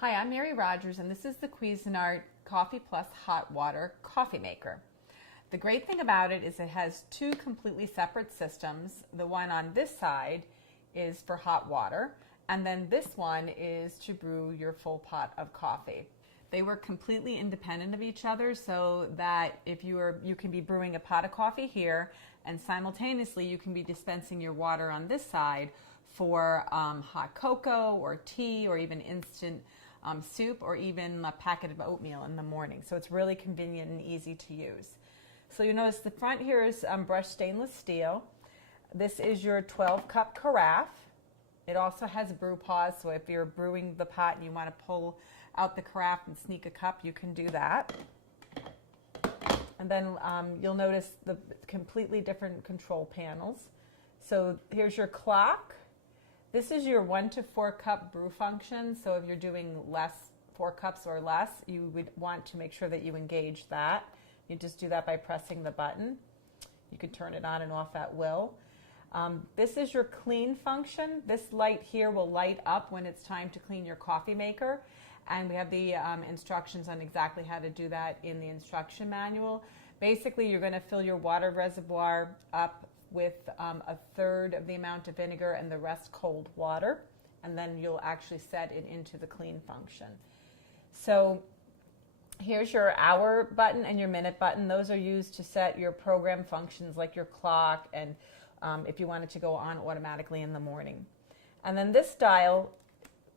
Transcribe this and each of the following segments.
Hi, I'm Mary Rogers, and this is the Cuisinart Coffee Plus Hot Water Coffee Maker. The great thing about it is it has two completely separate systems. The one on this side is for hot water, and then this one is to brew your full pot of coffee. They work completely independent of each other, so that if you can be brewing a pot of coffee here, and simultaneously you can be dispensing your water on this side for hot cocoa or tea or even instant soup or even a packet of oatmeal in the morning. So it's really convenient and easy to use. So you notice the front here is brushed stainless steel. This is your 12-cup carafe. It also has Brew Pause, so if you're brewing the pot and you want to pull out the carafe and sneak a cup, you can do that. And then you'll notice the completely different control panels. So here's your clock. This is your 1 to 4 cup brew function. So if you're doing 4 cups or less, you would want to make sure that you engage that. You just do that by pressing the button. You can turn it on and off at will. This is your clean function. This light here will light up when it's time to clean your coffee maker. And we have the instructions on exactly how to do that in the instruction manual. Basically, you're going to fill your water reservoir up with 1/3 of the amount of vinegar and the rest cold water, and then you'll actually set it into the clean function. So here's your hour button and your minute button. Those are used to set your program functions like your clock and if you want it to go on automatically in the morning. And then this dial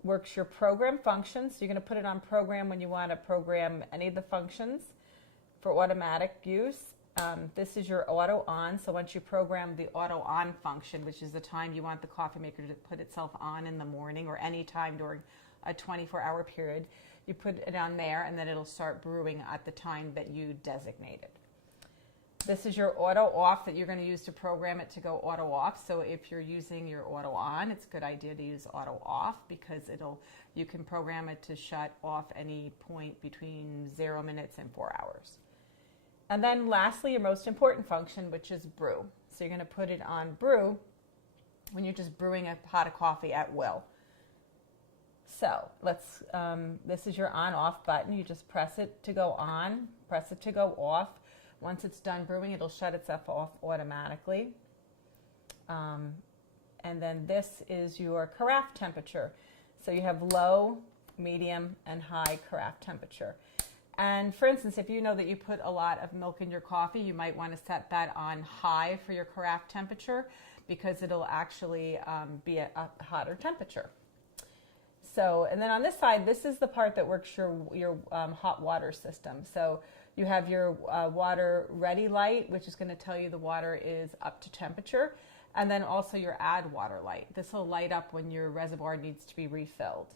works your program functions. So you're going to put it on program when you want to program any of the functions for automatic use. This is your auto on, so once you program the auto on function, which is the time you want the coffee maker to put itself on in the morning or any time during a 24-hour period, you put it on there and then it'll start brewing at the time that you designated. This is your auto off that you're going to use to program it to go auto off. So if you're using your auto on, it's a good idea to use auto off because you can program it to shut off any point between 0 minutes and 4 hours. And then lastly, your most important function, which is brew. So you're going to put it on brew when you're just brewing a pot of coffee at will. So this is your on-off button. You just press it to go on, press it to go off. Once it's done brewing, it'll shut itself off automatically. And then this is your carafe temperature. So you have low, medium, and high carafe temperature. And for instance, if you know that you put a lot of milk in your coffee, you might want to set that on high for your carafe temperature because it'll actually be a hotter temperature. So, and then on this side, this is the part that works your hot water system. So you have your water ready light, which is going to tell you the water is up to temperature. And then also your add water light. This will light up when your reservoir needs to be refilled.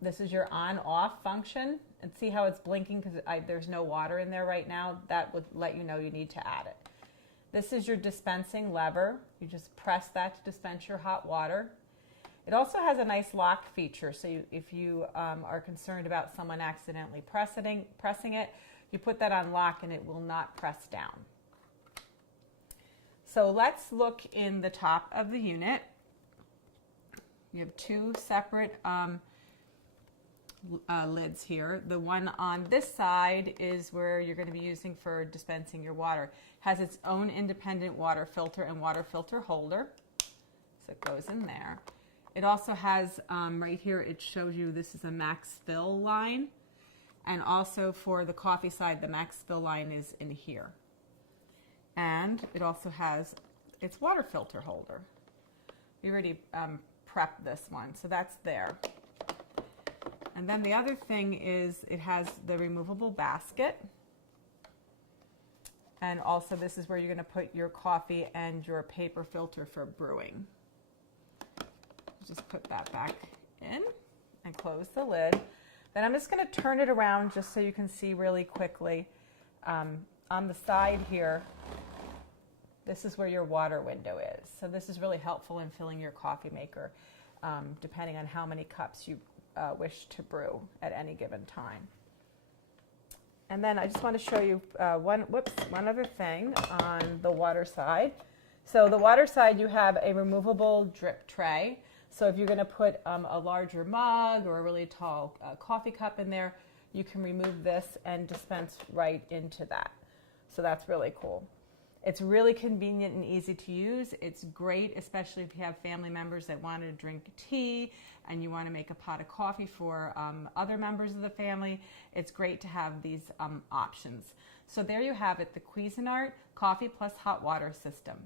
This is your on-off function, and see how it's blinking because there's no water in there right now. That would let you know you need to add it. This is your dispensing lever. You just press that to dispense your hot water. It also has a nice lock feature, so if you are concerned about someone accidentally pressing it, you put that on lock and it will not press down. So let's look in the top of the unit. You have two separate lids here. The one on this side is where you're going to be using for dispensing your water. It has its own independent water filter and water filter holder, so it goes in there. It also has right here, it shows you this is a max fill line, and also for the coffee side the max fill line is in here. And it also has its water filter holder. We already prepped this one, so that's there. And then the other thing is it has the removable basket. And also this is where you're going to put your coffee and your paper filter for brewing. Just put that back in and close the lid. Then I'm just going to turn it around just so you can see really quickly. On the side here, this is where your water window is. So this is really helpful in filling your coffee maker, depending on how many cups you wish to brew at any given time. And then I just want to show you one other thing on the water side. So the water side, you have a removable drip tray. So if you're going to put a larger mug or a really tall coffee cup in there, you can remove this and dispense right into that. So that's really cool. It's really convenient and easy to use. It's great, especially if you have family members that want to drink tea and you want to make a pot of coffee for other members of the family. It's great to have these options. So there you have it, the Cuisinart Coffee Plus Hot Water System.